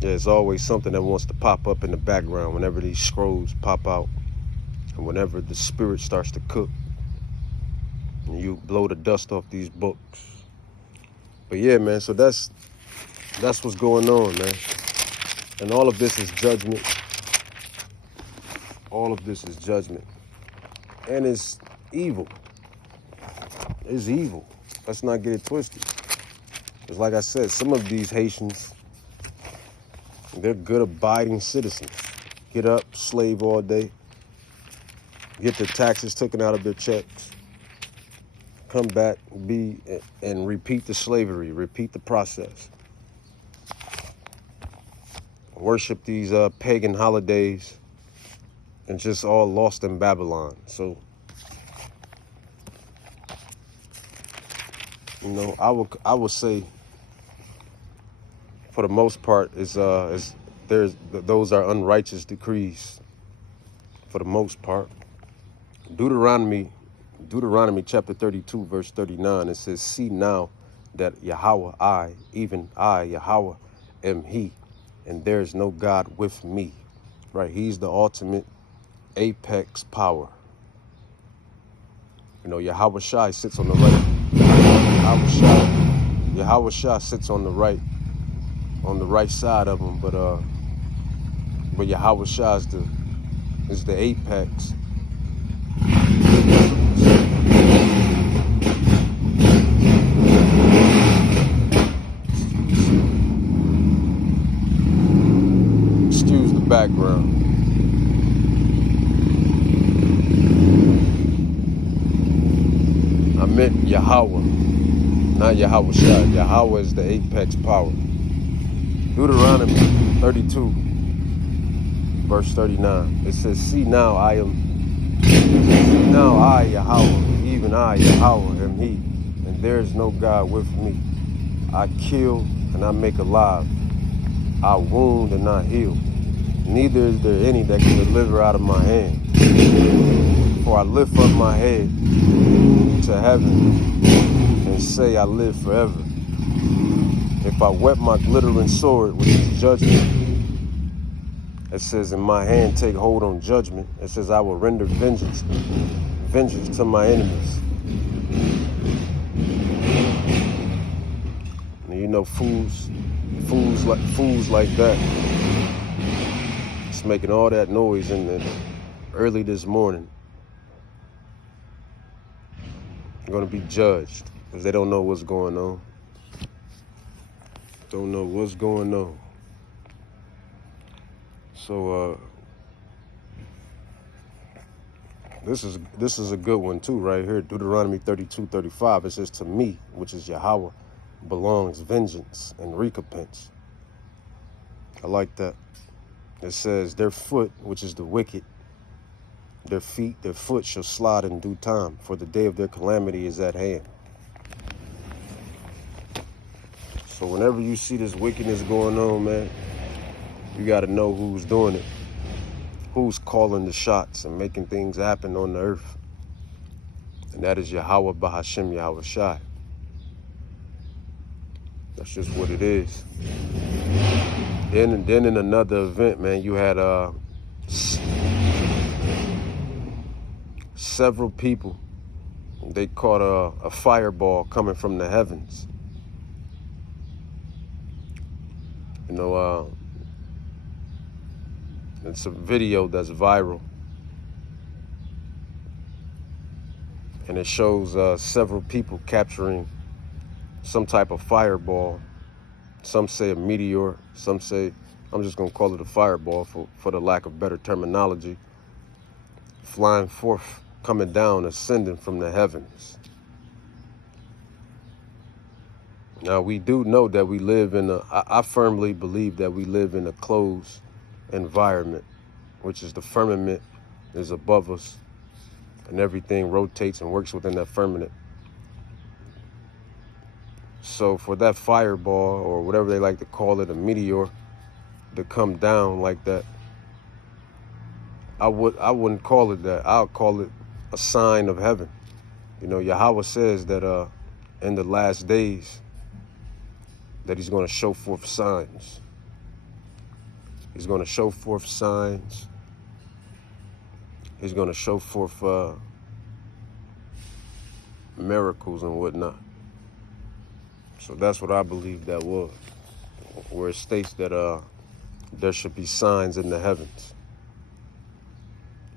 Yeah, it's always something that wants to pop up in the background whenever these scrolls pop out and whenever the spirit starts to cook and you blow the dust off these books. But yeah, man, so that's what's going on, man. And all of this is judgment. All of this is judgment. And it's evil. It's evil. Let's not get it twisted. Because like I said, some of these Haitians, they're good abiding citizens. Get up, slave all day, get their taxes taken out of their checks, come back, and repeat the slavery, repeat the process. Worship these pagan holidays and just all lost in Babylon. So, I would say for the most part is those are unrighteous decrees for the most part. Deuteronomy chapter 32 verse 39, it says, "See now that Yahweh, even I, Yahweh, am He, and there is no God with me." Right? He's the ultimate apex power. Yahweh Shai sits on the right. Yahweh Shai sits on the right side of him, but Yahweh Shai is the apex. Excuse the background. I meant Yahweh, not Yahweh Shai. Yahweh is the apex power. Deuteronomy 32, verse 39. It says, see now I, Yahweh, even I, Yahweh, am He, and there is no God with me. I kill and I make alive. I wound and I heal. Neither is there any that can deliver out of my hand. For I lift up my head to heaven and say I live forever. If I whet my glittering sword, which is judgment, it says in my hand take hold on judgment. It says I will render vengeance to my enemies. And fools like that, it's making all that noise early this morning. They're going to be judged because they don't know what's going on. Don't know what's going on. So this is a good one too, right here. Deuteronomy 32:35. It says, to me, which is Yahweh, belongs vengeance and recompense. I like that. It says, their foot, which is the wicked, their foot shall slide in due time, for the day of their calamity is at hand. So whenever you see this wickedness going on, man, you got to know who's doing it, who's calling the shots and making things happen on the earth. And that is Yahweh Bahashem Yahweh Shai. That's just what it is. Then in another event, man, you had several people. They caught a fireball coming from the heavens. It's a video that's viral. And it shows several people capturing some type of fireball. Some say a meteor. Some say, I'm just going to call it a fireball for the lack of better terminology. Flying forth, coming down, ascending from the heavens. Now, we do know that we live I firmly believe that we live in a closed environment, which is the firmament is above us, and everything rotates and works within that firmament. So for that fireball, or whatever they like to call it, a meteor, to come down like that, I wouldn't call it that. I'll call it a sign of heaven. Yahweh says that in the last days that he's going to show forth signs. He's going to show forth signs. He's going to show forth miracles and whatnot. So that's what I believe that was, where it states that there should be signs in the heavens.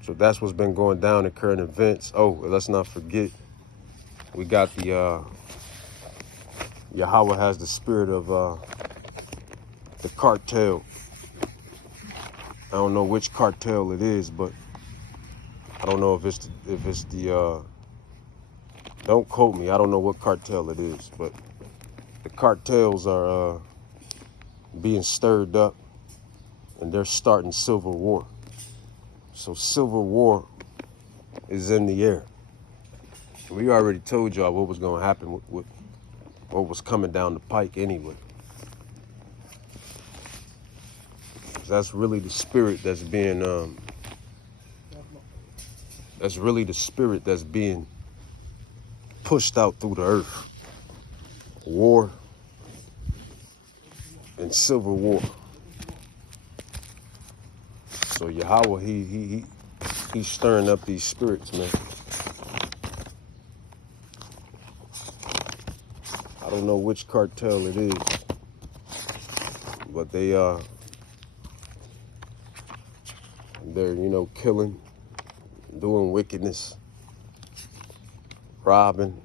So that's what's been going down in current events. Oh, let's not forget, we got the Yahweh has the spirit of the cartel. I don't know which cartel it is, but I don't know if it's the don't quote me. I don't know what cartel it is, but the cartels are being stirred up, and they're starting civil war. So civil war is in the air. We already told y'all what was going to happen with what was coming down the pike anyway. That's really the spirit that's being pushed out through the earth. War and civil war. So Yahweh, he's stirring up these spirits, man. I don't know which cartel it is, but they're killing, doing wickedness, robbing,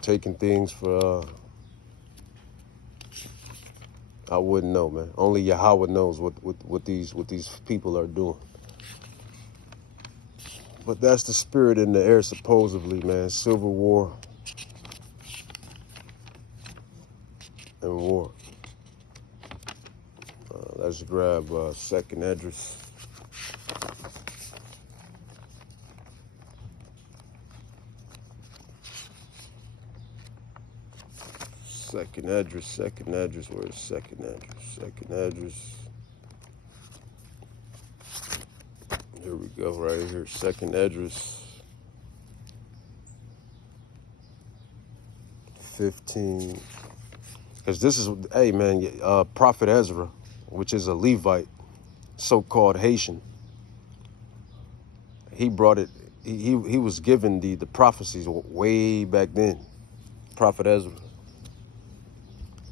taking things for I wouldn't know, man. Only Yahweh knows what these people are doing. But that's the spirit in the air, supposedly, man. Civil war and war. Let's grab second address. Second address, where's second address? Second address. Here we go, right here, second address. 15. Because this is, hey man, Prophet Ezra, which is a Levite, so-called Haitian. He brought it, he was given the prophecies way back then, Prophet Ezra.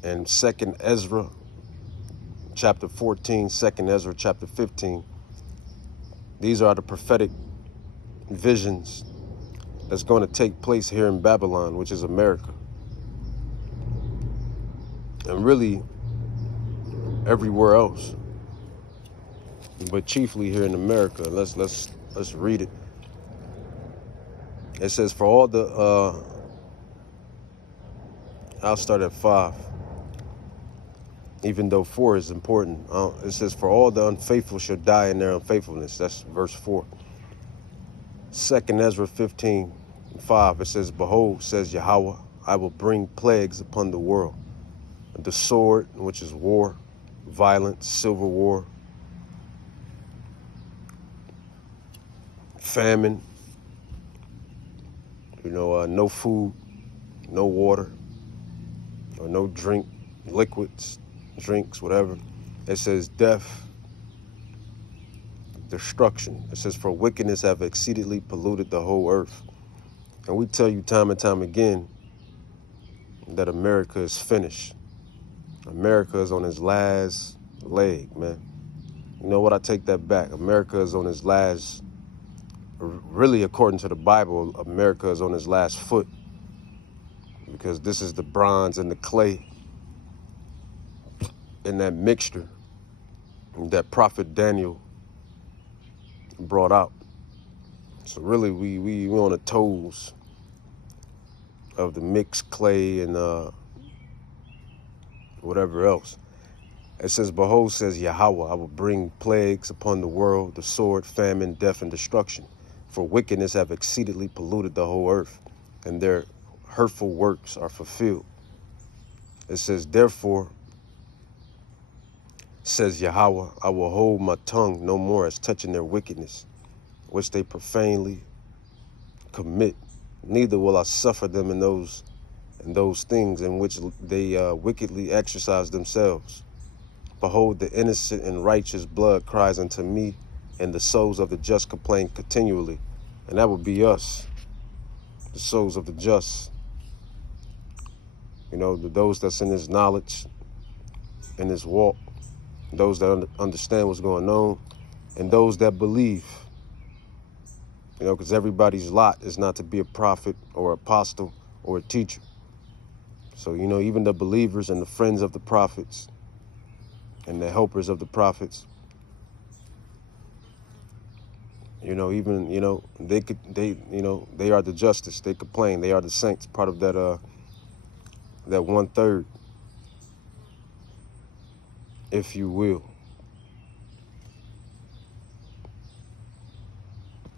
And second Ezra, chapter 14, second Ezra, chapter 15. These are the prophetic visions that's going to take place here in Babylon, which is America. And really everywhere else, but chiefly here in America. Let's read it. It says, for all the I'll start at 5, even though 4 is important. It says, for all the unfaithful shall die in their unfaithfulness. That's verse 4. Second Ezra 15:5. It says, behold, says Yahweh, I will bring plagues upon the world. The sword, which is war, violence, civil war, famine, no food, no water, or no drink, liquids, drinks, whatever. It says death, destruction. It says, for wickedness have exceedingly polluted the whole earth. And we tell you time and time again that America is finished. America is on its last leg, man. You know what? I take that back. America is on its last, really according to the Bible, America is on its last foot. Because this is the bronze and the clay in that mixture that Prophet Daniel brought out. So really we on the toes of the mixed clay and whatever else. It says, behold, says Yahweh, I will bring plagues upon the world, the sword, famine, death, and destruction. For wickedness have exceedingly polluted the whole earth, and their hurtful works are fulfilled. It says, therefore, says Yahweh, I will hold my tongue no more as touching their wickedness, which they profanely commit. Neither will I suffer them in those things in which they wickedly exercise themselves. Behold, the innocent and righteous blood cries unto me, and the souls of the just complain continually. And that would be us, the souls of the just. You know, those that's in this knowledge, in this walk, those that understand what's going on, and those that believe. You know, because everybody's lot is not to be a prophet or apostle or a teacher. So, you know, even the believers and the friends of the prophets and the helpers of the prophets, you know, even, you know, they are the justice. They complain. They are the saints, part of that 1/3, if you will.